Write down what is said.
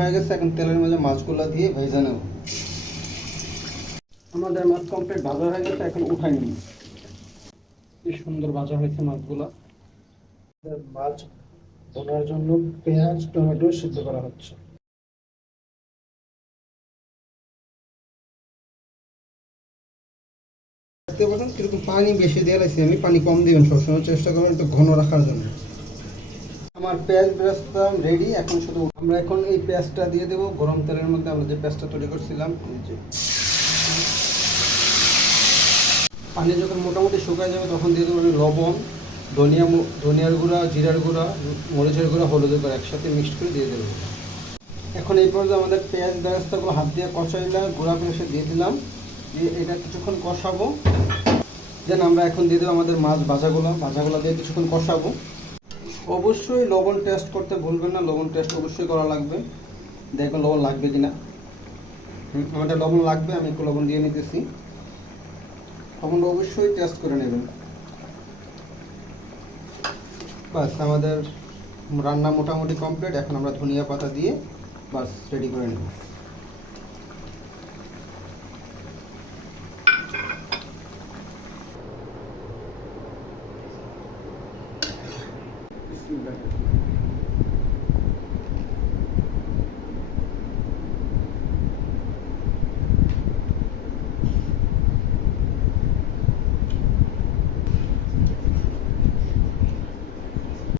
হয়ে গেছে, এখন তেলের মধ্যে মাছগুলো দিয়ে ভেজে নেব। আমাদের মাছ কমপ্লিট ভাজা হয়ে গেছে, এখন উঠাই নিই। কি সুন্দর ভাজা হয়েছে মাছগুলো। মাছ ভোনার জন্য পেঁয়াজ টমেটো সিদ্ধ করা হচ্ছে। দেখতে পাচ্ছেন কিরকম পানি বেশি দিয়ে রাখছি, আমি পানি কম দিবেন সবসময়, চেষ্টা করবেন একটু ঘন রাখার জন্য। আমার পেঁয়াজ বেরেস্তা রেডি। এখন শুধু আমরা এখন এই পেঁয়াজটা দিয়ে দেবো গরম তেলের মধ্যে। আমরা যে পেঁয়াজটা তৈরি করছিলাম, পানি যখন মোটামুটি শুকায় যাবে তখন দিয়ে দেবো আমি লবণ, ধনিয়ার গুঁড়া, জিরার গুঁড়া, মরিচের গুঁড়া, হলুদের গুঁড়া একসাথে মিক্সড করে দিয়ে দেবো। এখন এই পর্যায়ে আমাদের পেঁয়াজ বেরেস্তাগুলো হাত দিয়ে কষাইলা গুঁড়া করে এসে দিয়ে দিলাম, দিয়ে এটা কিছুক্ষণ কষাবো। দেন আমরা এখন দিয়ে দেবো আমাদের মাছ ভাজাগুলো দিয়ে কিছুক্ষণ কষাবো। অবশ্যই লবণ টেস্ট করতে ভুলবেন না, লবণ টেস্ট অবশ্যই করা লাগবে। দেখবেন লবণ লাগবে কিনা। আমাদের লবণ লাগবে, আমি একটু লবণ দিয়ে নিতেছি। লবণটা অবশ্যই টেস্ট করে নেবেন। বাস আমাদের রান্না মোটামুটি কমপ্লিট। এখন আমরা ধনিয়া পাতা দিয়ে বাস রেডি করে নেব।